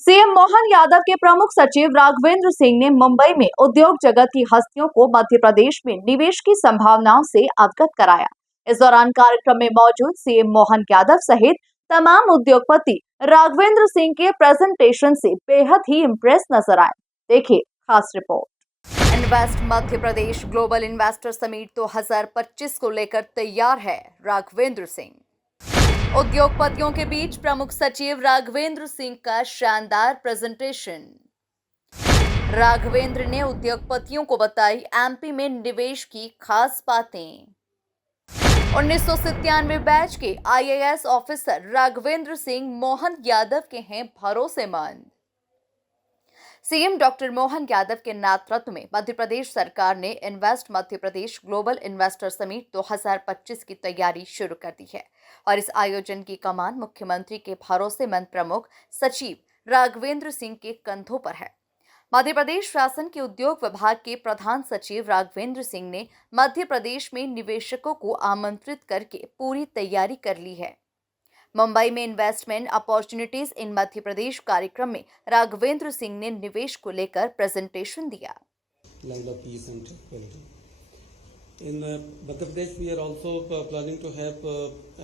CM Mohan Yadav के प्रमुख सचिव राघवेंद्र सिंह ने मुंबई में उद्योग जगत की हस्तियों को मध्य प्रदेश में निवेश की संभावनाओं से अवगत कराया। इस दौरान कार्यक्रम में मौजूद सीएम मोहन यादव सहित तमाम उद्योगपति राघवेंद्र सिंह के प्रेजेंटेशन से बेहद ही इम्प्रेस नजर आए। देखिए खास report. Invest Madhya Pradesh global investor summit 2025 को लेकर तैयार है राघवेंद्र सिंह। उद्योगपतियों के बीच प्रमुख सचिव राघवेंद्र सिंह का शानदार प्रेजेंटेशन। राघवेंद्र ने उद्योगपतियों को बताई एमपी में निवेश की खास बातें। 1997 बैच के आईएएस ऑफिसर राघवेंद्र सिंह मोहन यादव के हैं भरोसेमंद। सीएम डॉक्टर मोहन यादव के नेतृत्व में मध्य प्रदेश सरकार ने invest Madhya Pradesh global investor summit 2025 की तैयारी शुरू कर दी है और इस आयोजन की कमान मुख्यमंत्री के भरोसेमंद प्रमुख सचिव राघवेंद्र सिंह के कंधों पर है। मध्य प्रदेश शासन के उद्योग विभाग के प्रधान सचिव राघवेंद्र सिंह ने मध्य प्रदेश में निवेशकों को आमंत्रित करके पूरी तैयारी कर ली है। मुंबई में investment opportunities in Madhya Pradesh कार्यक्रम में राघवेंद्र सिंह ने निवेश को लेकर प्रेजेंटेशन दिया। In Madhya Pradesh, we are also planning to have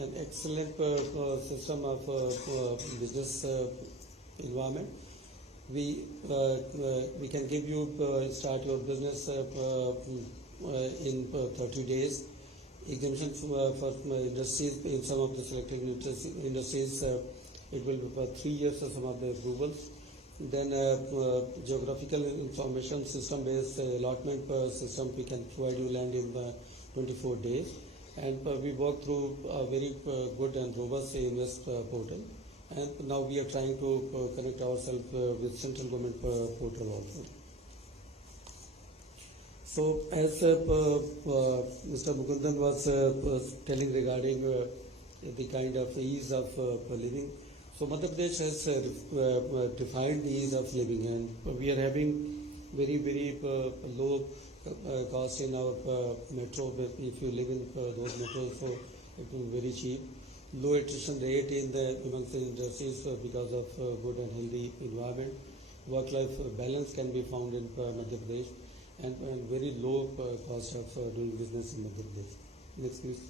an excellent system of business environment. We can give you start your business in 30 days. Exemption for industries in some of the selected industries, it will be for 3 years for some of the approvals. Then geographical information system based allotment system, we can provide you land in 24 days, and we work through a very good and robust invest portal, and now we are trying to connect ourselves with central government portal also. So as Mr. Mukundan was telling regarding the kind of ease of living, so Madhya Pradesh has defined ease of living, and we are having very low cost in our metro. If you live in those metros, so it will be very cheap. Low attrition rate in amongst the industries because of good and healthy environment. Work-life balance can be found in Madhya Pradesh. And very low cost of doing business in Madhya Pradesh. Next, please.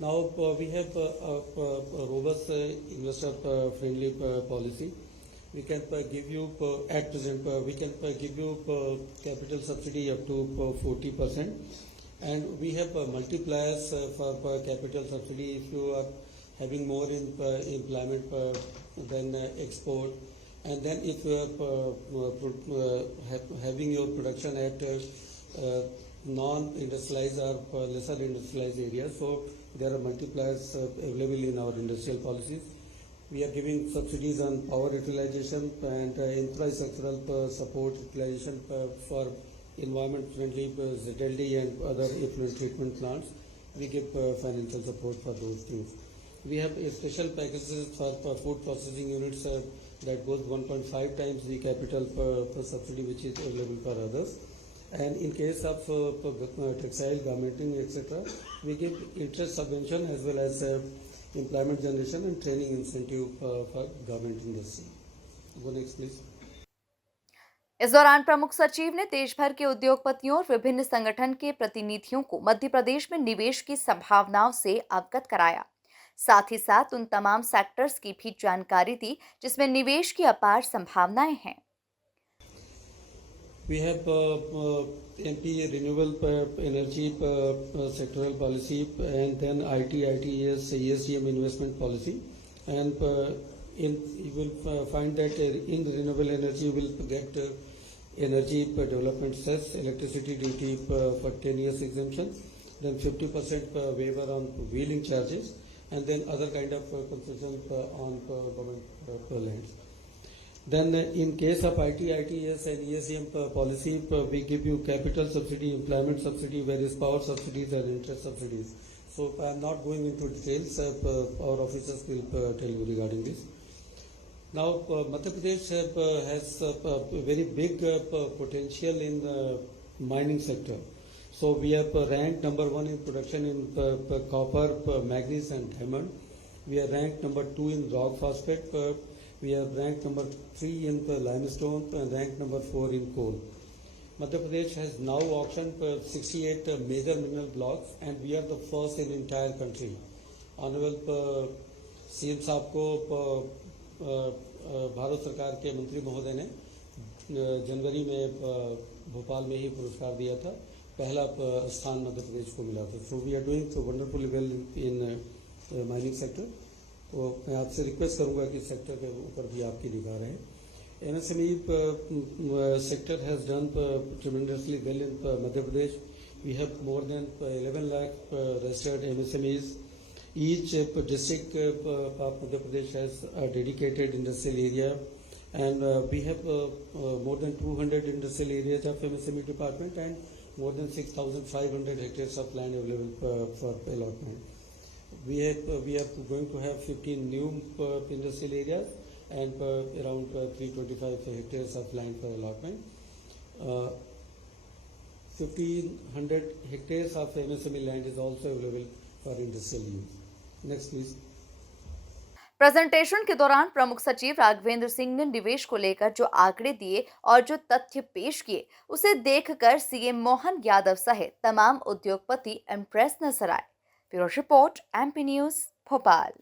Now we have a robust investor-friendly policy. We can give you at present we can give you capital subsidy up to 40%, and we have multipliers for capital subsidy if you are having more in employment than export. And then if you are having your production at non-industrialized or lesser industrialized areas, so there are multipliers available in our industrial policies. We are giving subsidies on power utilization and infrastructural support utilization for environment-friendly ZLD and other effluent treatment plants. We give financial support for those things. We have special packages for food processing units that goes 1.5 times the capital per subsidy which is available for others. And in case of textile, garmenting, etc., we give interest subvention as well as employment generation and training incentive for garment industry. Go next, please. इस दौरान प्रमुख सचिव ने देश भर के उद्योगपतियों और विभिन्न संगठन के प्रतिनिधियों को मध्य प्रदेश में निवेश की संभावनाओं से अवगत कराया। साथ ही साथ उन तमाम सेक्टर्स की भी जानकारी दी जिसमें निवेश की अपार संभावनाएं हैं। We have MP renewable energy sectoral policy, and then IT, ITES, ESDM investment policy, and you will find that in renewable energy you will get energy development cess, electricity duty for 10 years exemption, then 50% waiver on wheeling charges, and then other kind of concession on government lands. Then in case of IT, ITES and ESDM policy, we give you capital subsidy, employment subsidy, various power subsidies and interest subsidies. So I am not going into details, our officers will tell you regarding this. Now Madhya Pradesh has a very big potential in the mining sector. So we are ranked number 1 in production in copper, manganese and diamond. We are ranked number 2 in rock phosphate, We are ranked number 3 in limestone and ranked number 4 in coal. Madhya Pradesh has now auctioned 68 major mineral blocks and we are the first in entire country. Honorable CM साहब को भारत सरकार के मंत्री महोदय ने जनवरी में भोपाल में ही पुरस्कार दिया था, पहला स्थान मध्य प्रदेश को मिला था. So we are doing so wonderfully well in mining sector. तो मैं आपसे रिक्वेस्ट करूंगा कि सेक्टर के ऊपर भी आपकी निगाह रहे. MSME sector has done tremendously well in Madhya Pradesh. We have more than 11 lakh registered MSMEs. Each district of Madhya Pradesh has a dedicated industrial area, and we have more than 200 industrial areas of MSME department and more than 6,500 hectares of land available for allotment. We are going to have 15 new industrial areas and around 325 hectares of land for allotment. 1,500 hectares of MSME land is also available for industrial use. Next, please. Presentation के दौरान प्रमुख सचिव राघवेंद्र सिंह ने निवेश को लेकर जो आंकड़े दिए और जो तथ्य पेश किए उसे देखकर सीएम मोहन यादव सहित तमाम उद्योगपति इम्प्रेस नजर आए. Bureau report, MP news, Bhopal.